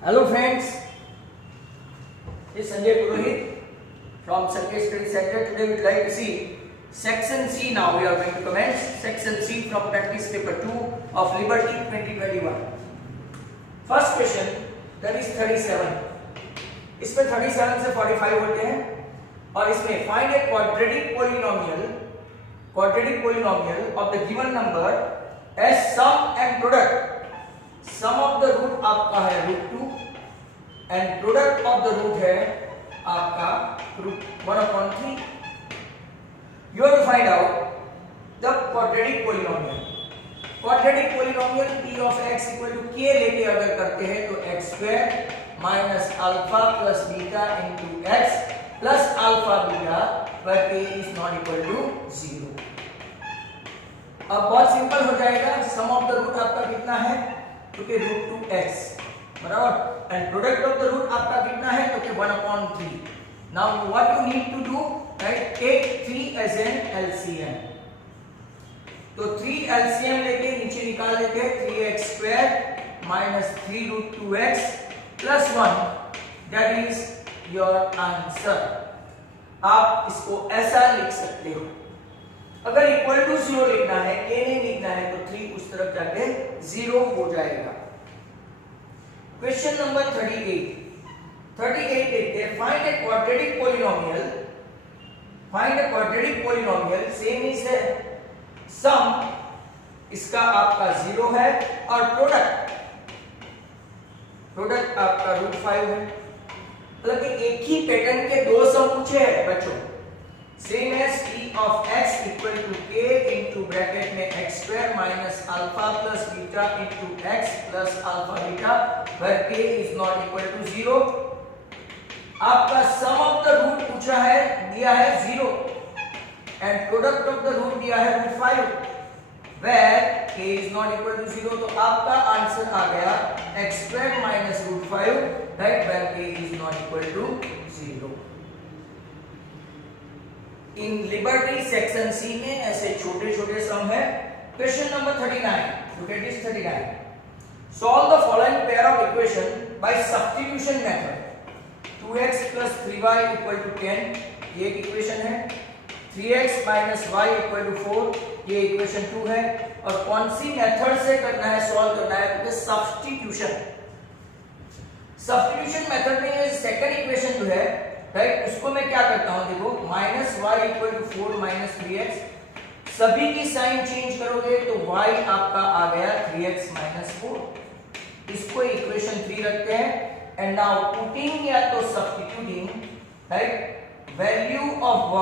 Hello friends, this is Sanjay Purohit from Sanjay Study Center. Today we would like to see section C. Now we are going to commence section C from practice paper 2 of Liberty 2021. First question, that is 37. इसमें 37 से 45 होते हैं और इसमें find a quadratic polynomial of the given number as sum and product. Sum of the root आपका है √2 and product of the root है आपका √1/3. You have to find out the quadratic polynomial. Quadratic polynomial p of x equal to k लेके अगर करते हैं तो x² minus alpha plus beta into x plus alpha beta पर k is not equal to 0. अब बहुत simple हो जाएगा. सम ऑफ द रूट आपका कितना है तो के √2x बराबर and product of the root आपका कितना है तो के 1/3. Now what you need to do, right, take 3 as an LCM. तो 3 एलसीएम लेके नीचे निकाल लेते हैं. 3x² minus 3√2x plus 1, that is your answer. आप इसको ऐसा लिख सकते हो. अगर इक्वल टू 0 लिखना है, k नहीं लिखना है तो 3 उस तरफ जाके 0 हो जाएगा. क्वेश्चन नंबर 38 देखते हैं. Find a quadratic polynomial same is है सम, इसका आपका 0 है और प्रोडक्ट आपका √5 है. मतलब कि एक ही पैटर्न के दो सम पूछे हैं बच्चों. Same as p of x equal to k into bracket में x² minus alpha plus beta into x plus alpha beta where k is not equal to 0. आपका सम ऑफ द रूट पूछा है, दिया है 0 and product of the root दिया है √5 where k is not equal to 0. तो आपका आंसर आ गया x² minus √5, right, where k is not equal to 0. In Liberty section C में ऐसे छोटे छोटे सम है. Question number 39. Look at this 39. Solve the following pair of equation by substitution method. 2x plus 3y equal to 10, ये एक equation है. 3x minus y equal to 4, ये equation 2 है. और कौन सी मेथड से करना है, सॉल्व करना है, तो सब्स्टिट्यूशन. सब्स्टिट्यूशन मेथड में ये सेकंड इक्वेशन जो है, राइट, उसको मैं क्या करता हूं, देखो, minus y equal to 4 minus 3x. सभी की साइन चेंज करोगे तो y आपका आ गया 3x माइनस 4. इसको इक्वेशन 3 रखते हैं. एंड नाउ पुटिंग या तो substituting, right, value of y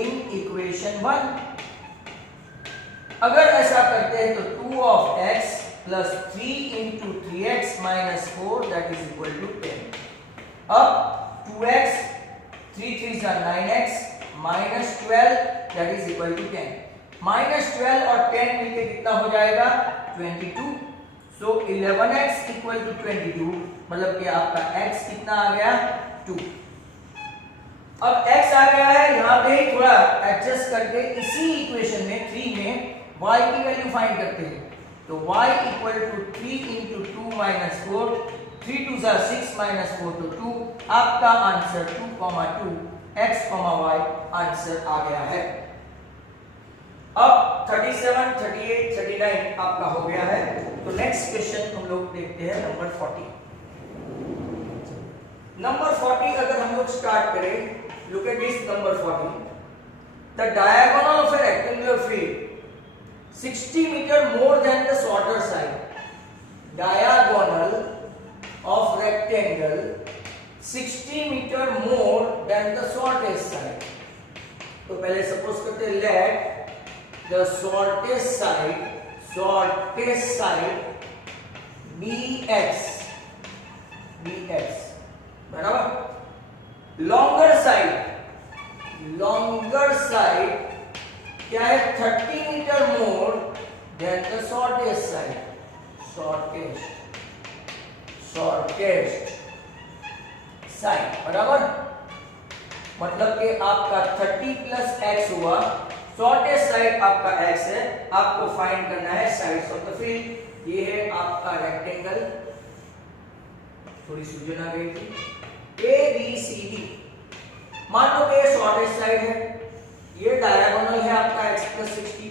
in equation 1. अगर ऐसा करते हैं तो 2 of x plus 3 into 3x minus 4 that is equal to 10. अब 2x 3 3 are 9x minus 12 that is equal to 10. minus 12 और 10 मिलके कितना हो जाएगा 22. so 11x equal to 22, मतलब कि आपका x कितना आ गया 2. अब x आ गया है, यहाँ पे थोड़ा एडजस्ट करके इसी इक्वेशन में 3 में y की वैल्यू फाइंड करते हैं. तो y equal to 3 into 2 minus 4, 3 2s are 6 minus 4 to 2. आपका आंसर 2,2 x, y आंसर आ गया है. अब 37, 38, 39 आपका हो गया है. तो नेक्स्ट क्वेश्चन हम लोग देखते हैं नंबर 40. नंबर 40 अगर हम लोग स्टार्ट करें, look at this number 40. The diagonal of A rectangular field 60 meter more than the shorter side. Diagonal of rectangle 60 meter more than the shortest side. तो पहले सपोज करते हैं let the shortest side be x बराबर. longer side क्या है 30 meter more than the shortest side. shortest side बराबर. मतलब कि आपका 30 प्लस x हुआ, शॉर्टेस्ट साइड आपका x है. आपको फाइंड करना है साइड्स ऑफ द फील्ड. ये है आपका रेक्टेंगल थोड़ी सूजन आ गई थी। ABCD मान लो कि ये शॉर्टेस्ट साइड है, ये डायगोनल है आपका x + 60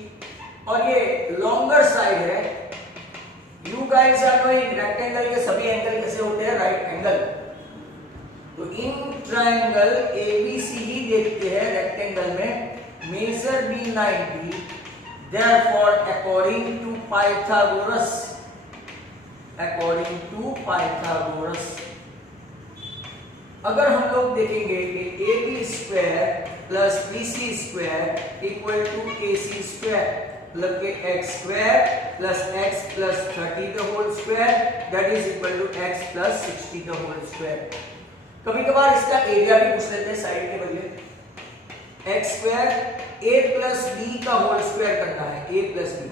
और ये लॉन्गर साइड है। You guys are knowing rectangle के सभी एंगल कैसे होते हैं, राइट एंगल। तो इन ट्रायंगल ABCD देखते हैं रेक्टेंगल में, major B 90, therefore according to Pythagoras अगर हम लोग देखेंगे कि AB² + BC² = AC², मतलब कि x² + x + 30² that is equal to x + 60²। कभी कभार इसका एरिया भी पूछ लेते हैं साइड के बदले। x² a + b का होल स्क्वायर करना है, a + b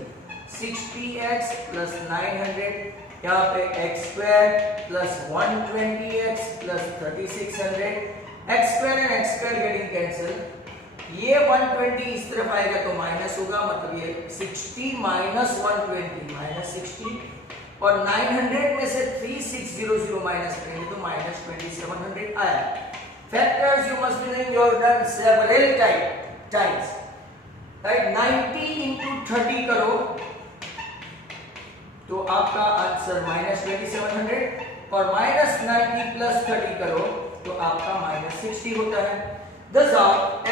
60x + 900, यहाँ पे x² + 120x + 3600, x² and x² getting cancelled, ये 120 इस तरफ आएगा तो माइनस होगा, मतलब ये 60 - 120 -60 और 900 में से 3600 माइनस करेंगे तो -2700 आया। Factors you must be knowing, you have done several times, right? 90 into 30 करो तो आपका आंसर -2700 और -90 + 30 करो तो आपका -60 होता है। Thus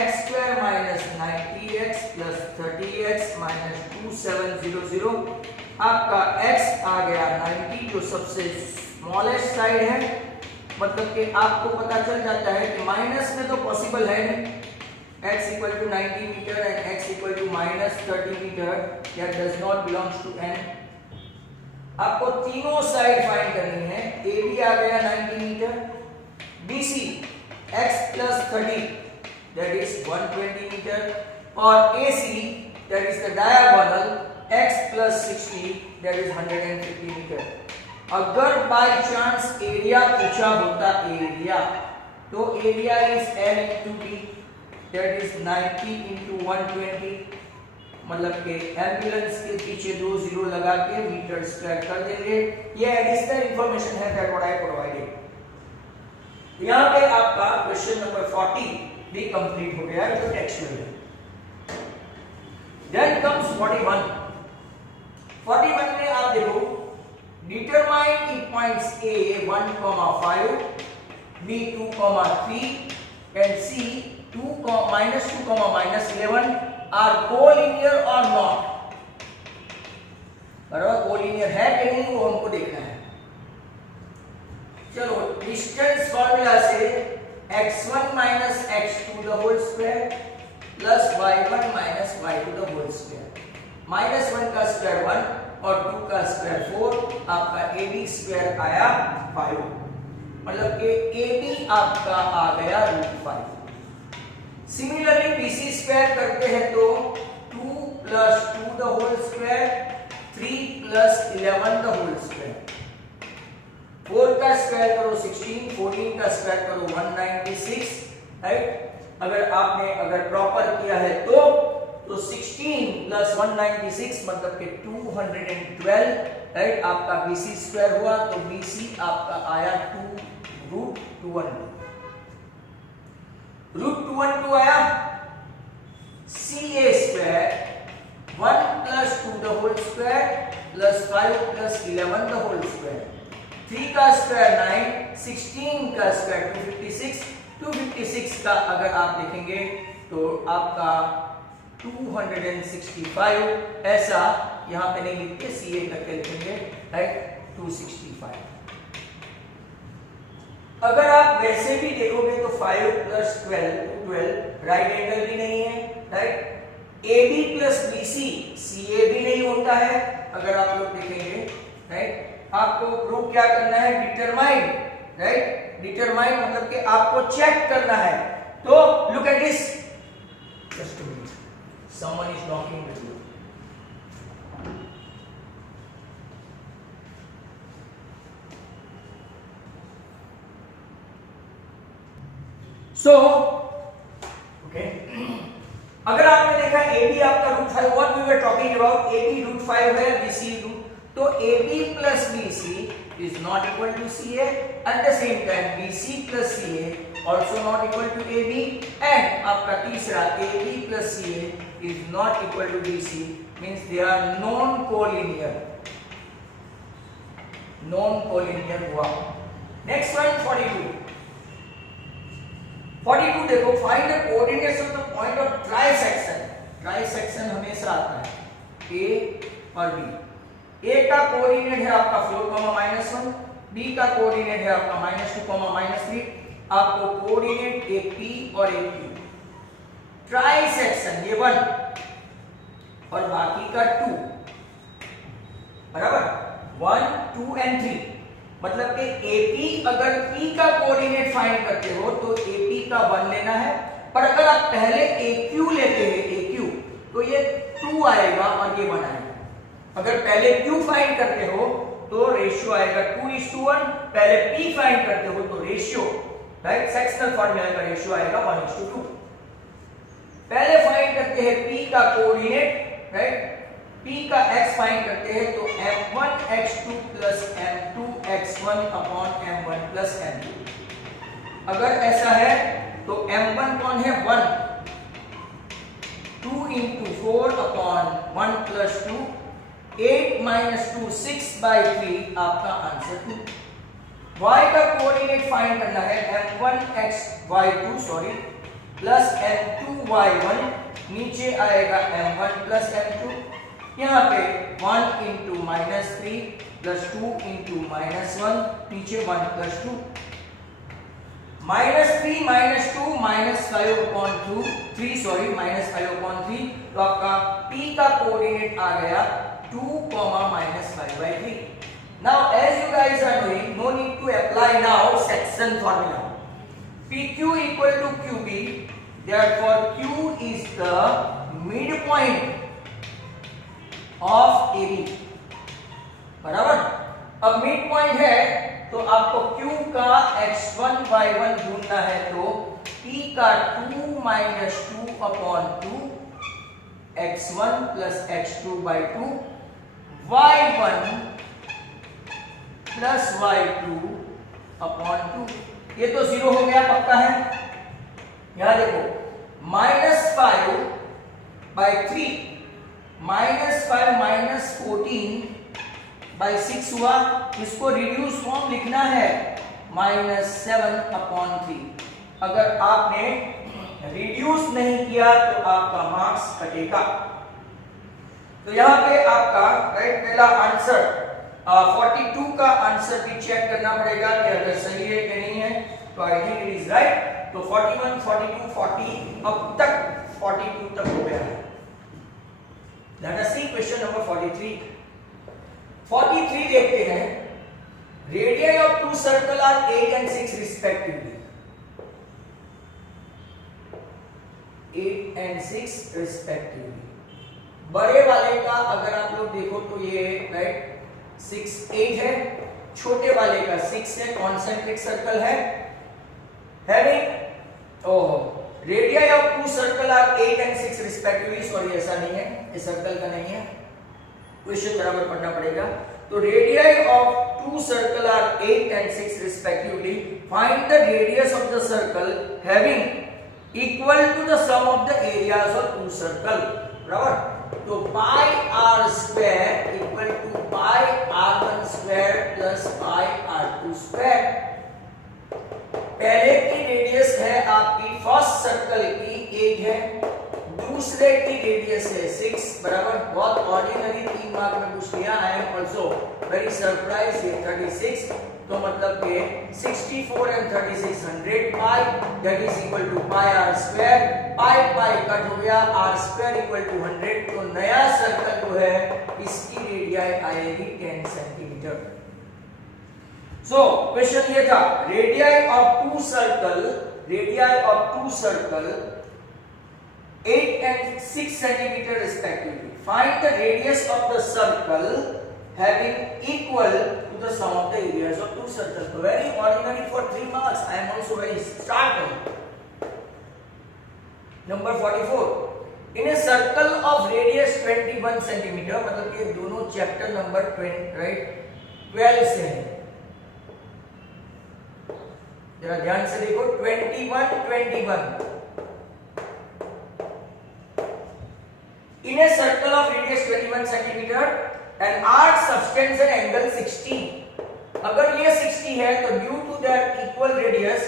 x² - 90x + 30x - 2700, आपका x आ गया 90 जो सबसे स्मॉलेस्ट साइड है, मतलब कि आपको पता चल जाता है कि माइनस में तो पॉसिबल है नहीं, x = 90 metre and x = -30 metre, that does not belongs to n। आपको तीनों साइड फाइंड करनी है। AB आ गया 90 metre, BC x + 30 that is 120 metre और AC that is the diagonal x + 60 that is 150 metre. अगर बाय चांस एरिया पूछा होता एरिया, तो area is L × B that is 90 × 120, मतलब कि एम्बुलेंस के पीछे 2 0 लगा के मीटर स्क्वायर कर देंगे। ये एडिशनल इंफॉर्मेशन है दैट व्हाट आई प्रोवाइडेड। यहाँ पे आपका क्वेश्चन नंबर 40 भी कंप्लीट हो गया जो टेक्सचुअल है। Then comes 41। 41 में आप देखो, determine if points A 1, 5, B 2, 3 and C 2, -2, -11 are collinear or not। बराबर कोलिनियर है कि नहीं वो हमको देखना है। चलो डिस्टेंस फॉर्मूला से x1 - x2 the whole square plus y1 - y2 the whole square, -1 का स्क्वायर 1 और 2 का स्क्वायर 4, आपका AB² आया 5, मतलब कि AB आपका आ गया √5। सिमिलरली BC² करते हैं तो 2 + 2 the whole square, 3 + 11 the whole square, 4 का स्क्वायर करो 16, 14 का स्क्वायर करो 196, राइट। अगर प्रॉपर किया है तो 16 + 196 मतलब कि 212, राइट। आपका BC² हुआ तो BC आपका आया 2√212 √212 आया। CA² 1 + 2 the whole square plus 5 + 11 the whole square, 3 का स्क्वायर 9, 16 का स्क्वायर 256, 256 का अगर आप देखेंगे तो आपका 265, ऐसा यहां पे नहीं लिखते, CA करके लिखेंगे, राइट, 265। अगर आप वैसे भी देखोगे तो 5 + 12 राइट एंगल भी नहीं है, राइट। AB + BC CA भी नहीं होता है अगर आप लोग देखेंगे, राइट। आपको प्रूव क्या करना है, डिटरमाइन, राइट। डिटरमाइन मतलब कि आपको चेक करना है। तो look at this, just a minute, someone is talking with you. So okay, अगर आपने देखा AB आपका √5, what we were talking about, AB √5 है, BC √, तो AB + BC is not equal to CA. At the same time BC plus CA also not equal to AB, and आपका तीसरा AB plus CA is not equal to BC, means they are non-collinear. Non-collinear हुआ. Next one 42. 42 देखो, find the coordinates of the point of trisection. Trisection हमेशा आता है A और B. A का coordinate है आपका 4, -1, B का कोऑर्डिनेट है आपका -2, -3. आपको कोऑर्डिनेट AP और AQ. ट्राइसेक्शन ये 1 और बाकी का 2, बराबर 1, 2 एंड 3. मतलब कि AP अगर P का कोऑर्डिनेट फाइंड करते हो तो AP का 1 लेना है, पर अगर आप पहले AQ लेते हैं AQ तो ये 2 आएगा और ये 1 आएगा. अगर पहले Q फाइंड करते हो तो रेशियो आएगा 2:1. पहले P फाइंड करते हो तो रेशियो, राइट, सेक्शनल फॉर्मूला का रेशियो आएगा 1:2. पहले फाइंड करते हैं P का कोऑर्डिनेट, राइट, P का x फाइंड करते हैं तो m1x2 plus m2x1 upon m1 plus m2. अगर ऐसा है तो m1 कौन है 1, 2 into 4 upon 1 plus 2, 8 minus 2 6/3 आपका आंसर 2. y का कोऑर्डिनेट फाइंड करना है m1xy2 सॉरी प्लस m2y1, नीचे आएगा m1 प्लस m2. यहाँ पे 1 into -3 plus 2 into -1, नीचे 1 plus 2. -3 -2 -5/2 3 सॉरी -5/3. तो आपका P का कोऑर्डिनेट आ गया 2, -5/3. Now as you guys are knowing, no need to apply now section formula. PQ equal to QB, therefore Q is the midpoint of AB. बराबर. अब mid point है तो आपको Q का x1 y1 ढूंढना है, तो P का 2 - 2/2 x1 plus x2/2 y1 plus y2/2. ये तो 0 हो गया, पक्का है. यहां देखो -5/3 -5 -14/6 हुआ. इसको रिड्यूस फॉर्म लिखना है -7/3. अगर आपने रिड्यूस नहीं किया तो आपका मार्क्स कटेगा. तो यहां पे आपका राइट पहला आंसर 42 का आंसर भी चेक करना पड़ेगा कि अगर सही है कि नहीं है. तो I think it is right. तो 41 42 40 अब तक 42 तक हो गया है. Let us see question number 43. 43 देखते हैं. Radii of two circles are 8 and 6 respectively. 8 and 6 respectively. बड़े वाले का अगर आप लोग देखो तो ये राइट 6 8 है, छोटे वाले का 6 है, कॉन्सेंट्रिक सर्कल है. Having radii of two circle are 8 and 6 respectively. Sorry ऐसा नहीं है, इस सर्कल का नहीं है, क्वेश्चन बराबर पढ़ना पड़ेगा. तो radii of two circle are 8 and 6 respectively. Find the radius of the circle having equal to the sum of the areas of two circle. बराबर. तो pi r square equal to pi r1 square plus pi r2 square. पहले की radius है आपकी first circle की 8 है, दूसरे की रेडियस है 6. बराबर. बहुत ऑर्डिनरी 3 मार्क में पूछ लिया. I am also very surprise. ये 36 तो मतलब कि 64 and 36 100 pi that is equal to pi r square. Pi pi cut हो गया, आर स्क्वायर इक्वल टू 100. तो नया सर्कल जो है इसकी रेडियाई आएगी 10 सेंटीमीटर. सो क्वेश्चन ये था radii of two circle 8 and 6 centimeter respectively. Find the radius of the circle having equal to the sum of the areas of two circles. So very ordinary for 3 marks. I am also very start. Number 44. In a circle of radius 21 centimeter, मतलब ये दोनों chapter number 20 right 12 से है. जरा ध्यान से देखो 21 21 in a circle of radius 21 centimeter an arc subtends an angle 60. अगर ये 60 है तो due to that equal radius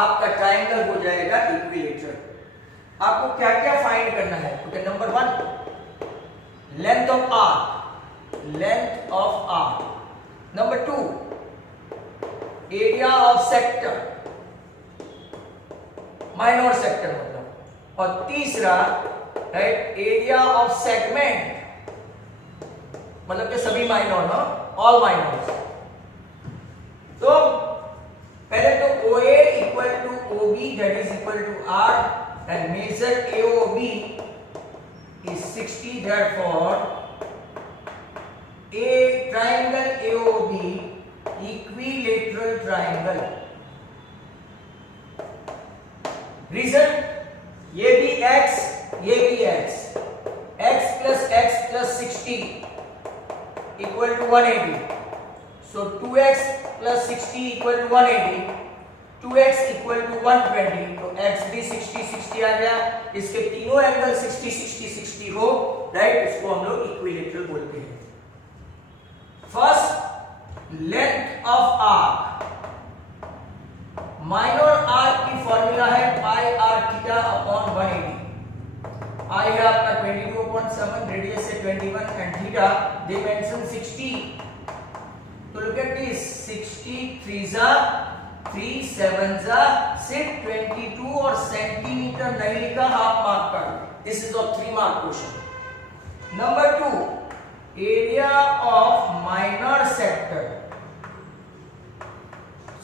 आपका ट्राइंगल हो जाएगा इक्विलेटरल. आपको क्या क्या फाइंड करना है? Okay, number 1 length of arc, length of arc. Number 2 area of sector, minor sector मतलब. और तीसरा राइट एरिया ऑफ सेगमेंट, मतलब कि सभी माइनर ना, ऑल माइनर्स. तो पहले तो OA equal to OB that is equal to R and major AOB is 60, therefore a triangle AOB equilateral triangle. Reason, ये भी x, ये भी x, x plus 60 equal to 180. So 2x plus 60 equal to 180, 2x equal to 120. तो x भी 60 60 आ गया. इसके तीनों angle 60 60 60 हो, राइट. इसको हम लोग इक्विलेटरल बोलते हैं. First length of arc, minor arc की फॉर्मूला है पाई आर थीटा अपॉन 180. आई है आपका 22.7, रेडियस है 21 एंड थीटा दे मेंशन 60. तो लुक एट दिस, 60 3 3 7 सिर्फ 22 और सेंटीमीटर नहीं लिखा, हाफ मार्क का. This is of 3 mark question. Number 2 area of minor sector.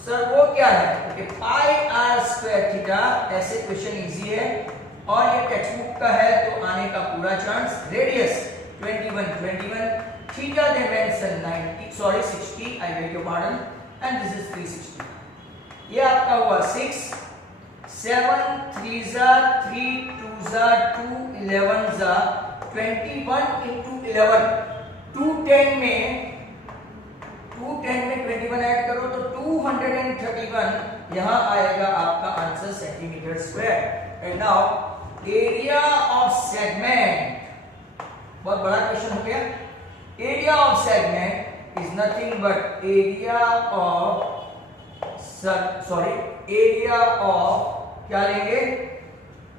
Sir वो क्या है? कि पाई आर स्क्वायर थीटा. ऐसे क्वेश्चन इजी है और ये टेक्स्ट बुक का है तो आने का पूरा chance. Radius 21 theta they mention 60, I beg your pardon, and this is 360. ये आपका हुआ 6 7 3 3 2 2 11 21 into 11. 210 में 21 ऐड करो तो 231 यहां आएगा आपका answer centimetre square. And now area of segment, बहुत बड़ा क्वेश्चन हो गया. Area of segment is nothing but area of area of क्या लेंगे?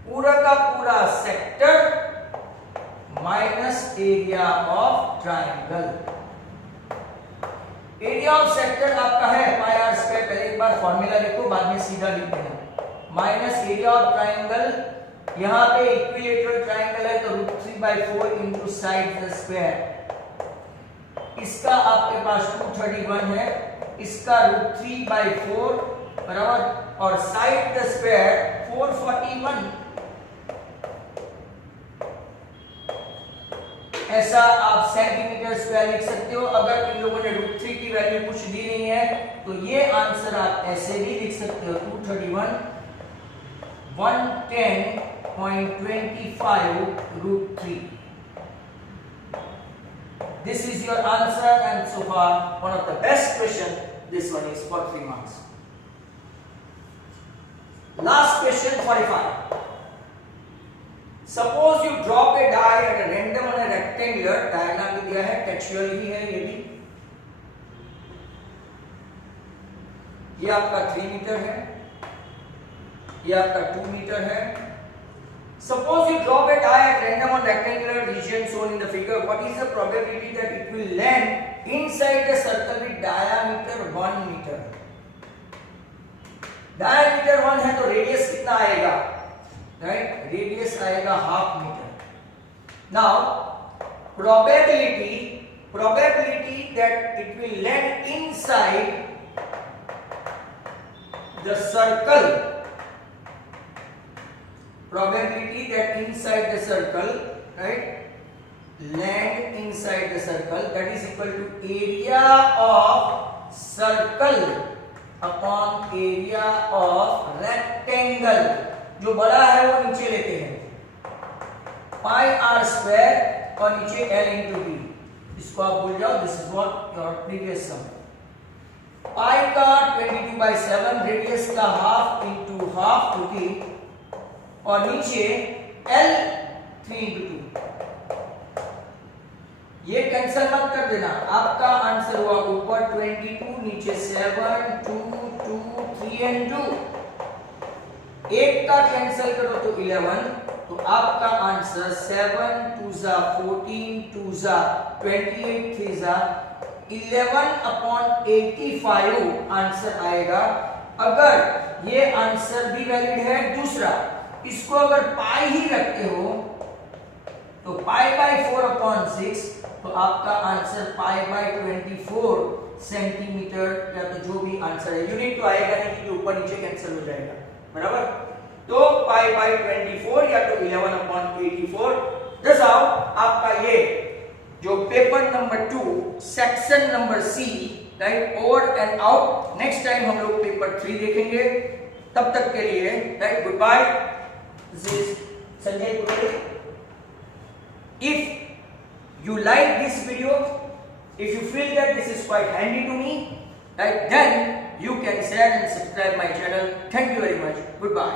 पूरा का पूरा sector minus area of triangle. Area of sector आपका है पाई आर स्क्वायर. पहले एक बार फॉर्मूला लिखो, बाद में सीधा लिख देना. माइनस एरिया ऑफ ट्राइंगल, यहां पे इक्विलेटरल ट्राइंगल है तो √3/4 इनटू साइड द स्क्वायर. इसका आपके पास 231 है, इसका √3/4 बराबर, और साइड द स्क्वायर 441. ऐसा आप सेंटीमीटर स्क्वायर लिख सकते हो. अगर इन लोगों ने √3 की वैल्यू कुछ दी नहीं है तो ये आंसर आप ऐसे भी लिख सकते हो. 231 110.25 √3. This is your answer, and so far one of the best question. This one is for 3 marks. Last question 45. Suppose you drop a die at a random on a rectangular. Diagram भी दिया है, textual ही है ये भी. ये आपका 3 metre है, ये आपका 2 मीटर है. Suppose you drop a die at random on rectangular region shown in the figure. What is the probability that it will land inside the circle with diameter 1 meter? Diameter 1 है तो radius कितना आएगा? Right? Radius आएगा 1/2 meter. Now, probability that it will land inside the circle. Probability that inside the circle, right, land inside the circle, that is equal to area of circle upon area of rectangle. जो बड़ा है वो नीचे लेते हैं, पाई r square और नीचे l into D. इसको आप भूल जाओ. This is what your previous sum. Pi का 3/7 रेडियस का हाफ इंटू हाफ क्योंकि और नीचे L 3/2। ये कैंसिल मत कर देना, आपका आंसर हुआ ऊपर 22 नीचे 7 2 2 3 एंड 2। एक का कैंसिल करो तो 11, तो आपका आंसर 7 2 जा 14 2 जा 28 3 जा 11/85 आंसर आएगा। अगर ये आंसर भी वैलिड है, दूसरा इसको अगर पाई ही रखते हो तो π/4/6, तो आपका आंसर π/24 सेंटीमीटर या तो जो भी आंसर है, यूनिट तो आएगा नहीं क्योंकि ऊपर नीचे कैंसिल हो जाएगा, बराबर। तो π/24 या तो 11/84। दस आओ आपका ये जो paper number 2 section number C, right, over and out. Next time हम लोग पेपर 3 देखेंगे, तब तक के लिए right, good bye. This is Sanjay Kumar. If you like this video, if you feel that this is quite handy to me, right, then you can share and subscribe my channel. Thank you very much. Goodbye.